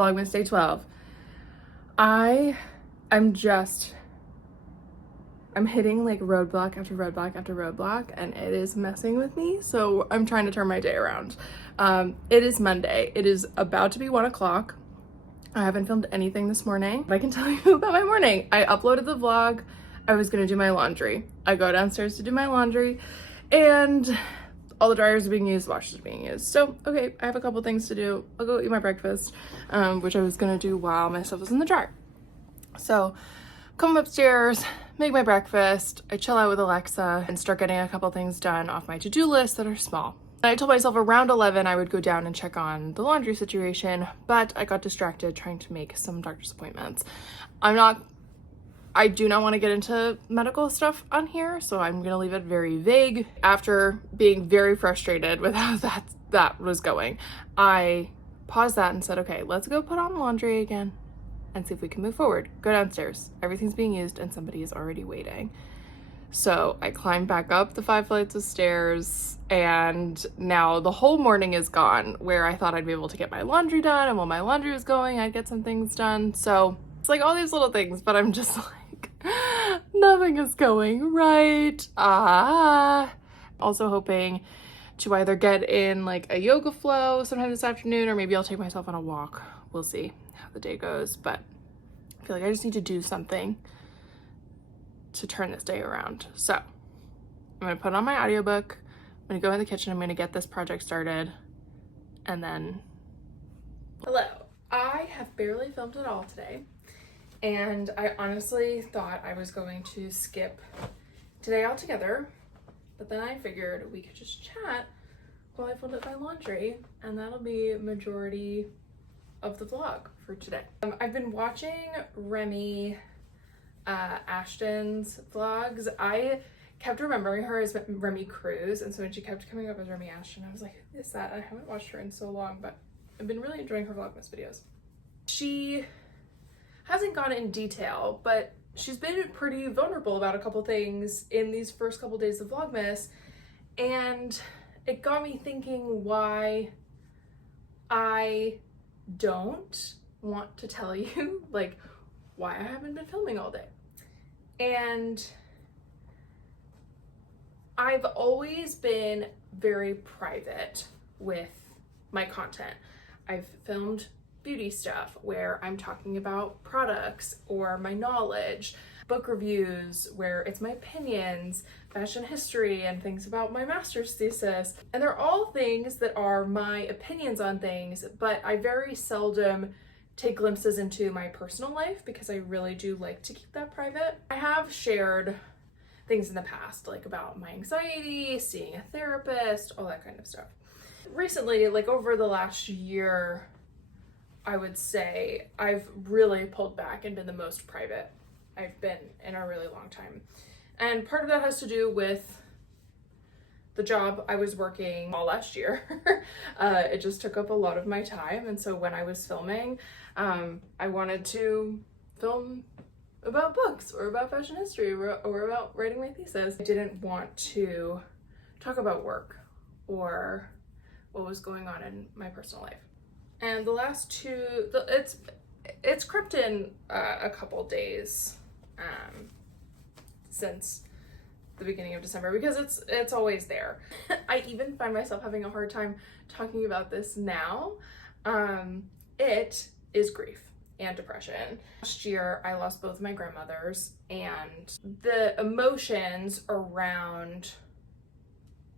Vlogmas day 12. I'm hitting like roadblock after roadblock after roadblock, and it is messing with me. So I'm trying to turn my day around. It is Monday. It is about to be 1 o'clock. I haven't filmed anything this morning, but I can tell you about my morning. I uploaded the vlog. I was gonna do my laundry. I go downstairs to do my laundry, and all the dryers are being used, washers are being used. So, okay, I have a couple things to do. I'll go eat my breakfast, which I was gonna do while my stuff was in the dryer. So, come upstairs, make my breakfast, I chill out with Alexa, and start getting a couple things done off my to-do list that are small. I told myself around 11 I would go down and check on the laundry situation, but I got distracted trying to make some doctor's appointments. I do not want to get into medical stuff on here, so I'm going to leave it very vague. After being very frustrated with how that was going, I paused that and said, okay, let's go put on laundry again and see if we can move forward. Go downstairs. Everything's being used and somebody is already waiting. So I climbed back up the 5 flights of stairs, and now the whole morning is gone, where I thought I'd be able to get my laundry done, and while my laundry was going, I'd get some things done. So it's like all these little things, but I'm just like, nothing is going right. Also hoping to either get in like a yoga flow sometime this afternoon, or maybe I'll take myself on a walk. We'll see how the day goes, but I feel like I just need to do something to turn this day around. So I'm gonna put on my audiobook, I'm gonna go in the kitchen, I'm gonna get this project started, and then... Hello. I have barely filmed at all today, and I honestly thought I was going to skip today altogether, but then I figured we could just chat while I fold up my laundry, and that'll be majority of the vlog for today. I've been watching Remy Ashton's vlogs. I kept remembering her as Remy Cruz, and so when she kept coming up as Remy Ashton, I was like, who is that? I haven't watched her in so long, but I've been really enjoying her Vlogmas videos. She hasn't gone in detail, but she's been pretty vulnerable about a couple things in these first couple days of Vlogmas, and it got me thinking why I don't want to tell you, like, why I haven't been filming all day. And I've always been very private with my content. I've filmed beauty stuff where I'm talking about products or my knowledge, book reviews where it's my opinions, fashion history, and things about my master's thesis. And they're all things that are my opinions on things, but I very seldom take glimpses into my personal life because I really do like to keep that private. I have shared things in the past, like about my anxiety, seeing a therapist, all that kind of stuff. Recently, like over the last year, I would say I've really pulled back and been the most private I've been in a really long time. And part of that has to do with the job I was working all last year. It just took up a lot of my time, and so when I was filming, I wanted to film about books or about fashion history or about writing my thesis. I didn't want to talk about work or what was going on in my personal life. And the last two, it's crept in a couple days since the beginning of December, because it's always there. I even find myself having a hard time talking about this now. It is grief and depression. Last year, I lost both my grandmothers, and the emotions around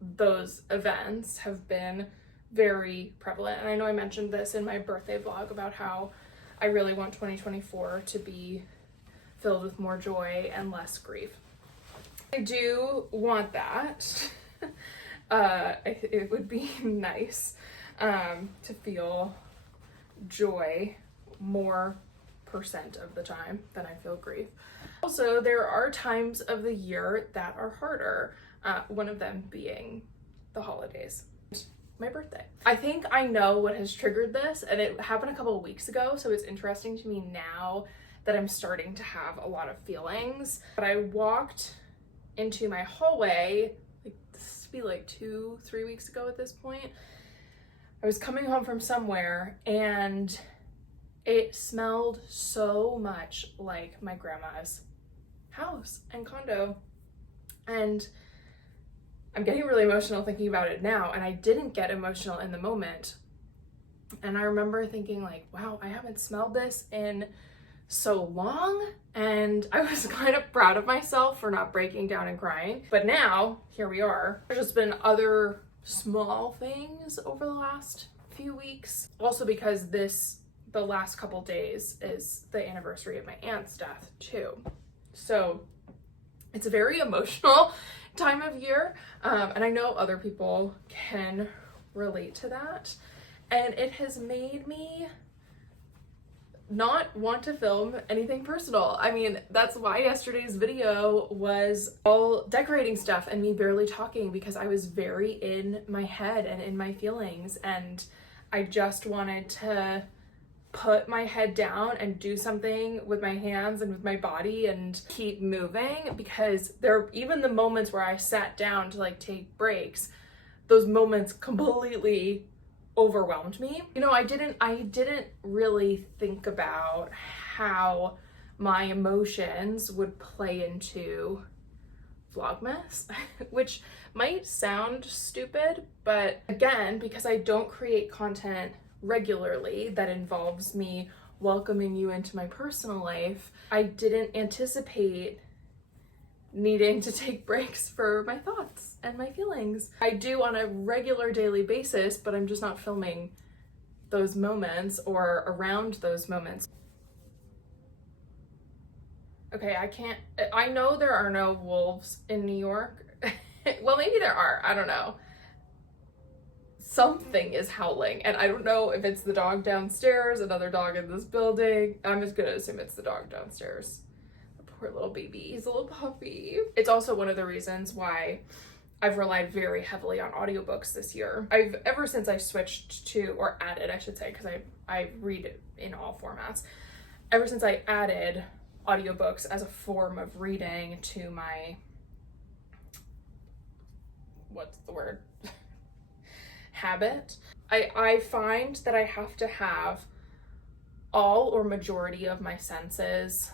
those events have been very prevalent. And I know I mentioned this in my birthday vlog about how I really want 2024 to be filled with more joy and less grief. I do want that. It would be nice to feel joy more % of the time than I feel grief. Also, there are times of the year that are harder, one of them being the holidays. My birthday. I think I know what has triggered this, and it happened a couple of weeks ago, so it's interesting to me now that I'm starting to have a lot of feelings. But I walked into my hallway, like this would be like 2-3 weeks ago at this point. I was coming home from somewhere, and It smelled so much like my grandma's house and condo. And I'm getting really emotional thinking about it now, and I didn't get emotional in the moment. And I remember thinking like, wow, I haven't smelled this in so long, and I was kind of proud of myself for not breaking down and crying. But now, here we are. There's just been other small things over the last few weeks. Also because the last couple days is the anniversary of my aunt's death too. So it's a very emotional time of year, and I know other people can relate to that. And it has made me not want to film anything personal. I mean, that's why yesterday's video was all decorating stuff and me barely talking, because I was very in my head and in my feelings, and I just wanted to put my head down and do something with my hands and with my body and keep moving, because there, even the moments where I sat down to like take breaks, those moments completely overwhelmed me. You know, I didn't really think about how my emotions would play into Vlogmas, which might sound stupid, but again, because I don't create content regularly that involves me welcoming you into my personal life, I didn't anticipate needing to take breaks for my thoughts and my feelings. I do on a regular daily basis, but I'm just not filming those moments or around those moments. Okay, I know there are no wolves in New York. Well, maybe there are, I don't know. Something is howling, and I don't know if it's the dog downstairs, another dog in this building. I'm just gonna assume it's the dog downstairs. Poor little baby, he's a little puppy. It's also one of the reasons why I've relied very heavily on audiobooks this year. Ever since I switched to, or added, I should say, because I read it in all formats. Ever since I added audiobooks as a form of reading to my, what's the word? Habit, I find that I have to have all or majority of my senses,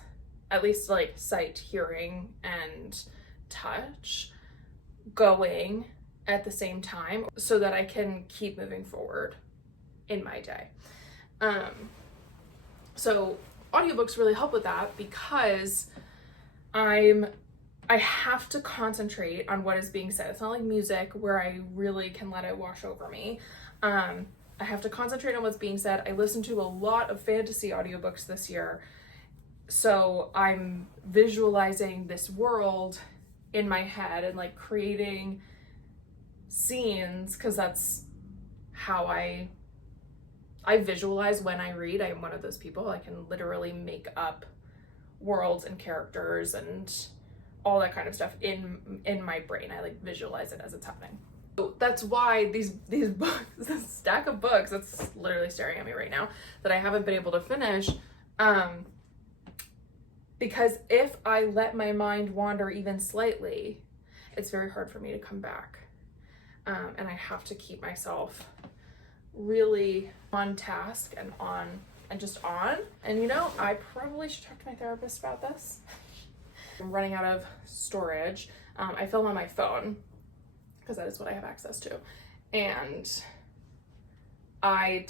at least like sight, hearing, and touch, going at the same time so that I can keep moving forward in my day. So audiobooks really help with that, because I have to concentrate on what is being said. It's not like music where I really can let it wash over me. I have to concentrate on what's being said. I listened to a lot of fantasy audiobooks this year, so I'm visualizing this world in my head and like creating scenes, because that's how I visualize when I read. I am one of those people. I can literally make up worlds and characters and all that kind of stuff in my brain. I like visualize it as it's happening. So that's why these books, this stack of books that's literally staring at me right now that I haven't been able to finish, because if I let my mind wander even slightly, it's very hard for me to come back. And I have to keep myself really on task and on and just on. And you know, I probably should talk to my therapist about this. I'm running out of storage. I film on my phone because that is what I have access to. And I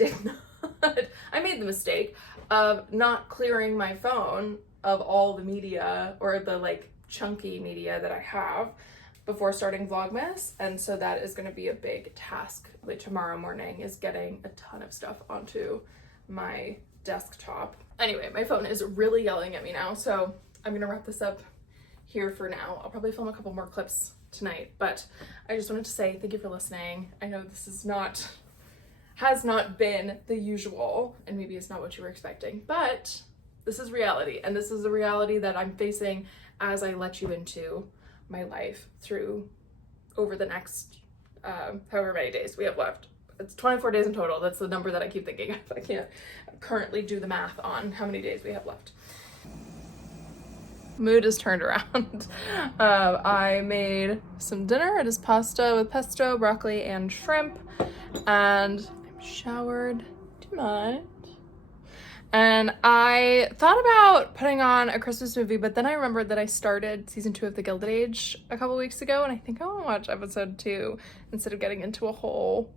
made the mistake of not clearing my phone of all the media, or the like chunky media that I have, before starting Vlogmas. And so that is going to be a big task. Like tomorrow morning is getting a ton of stuff onto my desktop. Anyway, my phone is really yelling at me now, so I'm going to wrap this up here for now. I'll probably film a couple more clips tonight, but I just wanted to say thank you for listening. I know this has not been the usual, and maybe it's not what you were expecting, but this is reality, and this is the reality that I'm facing as I let you into my life through over the next however many days we have left. It's 24 days in total. That's the number that I keep thinking of. I can't currently do the math on how many days we have left. Mood is turned around. I made some dinner. It is pasta with pesto, broccoli, and shrimp, and I'm showered tonight. And And I thought about putting on a Christmas movie, but then I remembered that I started season 2 of The Gilded Age a couple weeks ago, and I think I want to watch episode 2 instead of getting into a whole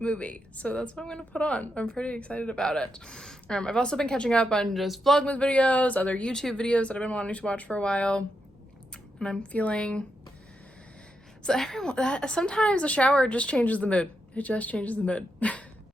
movie. So that's what I'm going to put on. I'm pretty excited about it. I've also been catching up on just Vlogmas videos, other YouTube videos that I've been wanting to watch for a while. And I'm feeling... So sometimes a shower just changes the mood. It just changes the mood.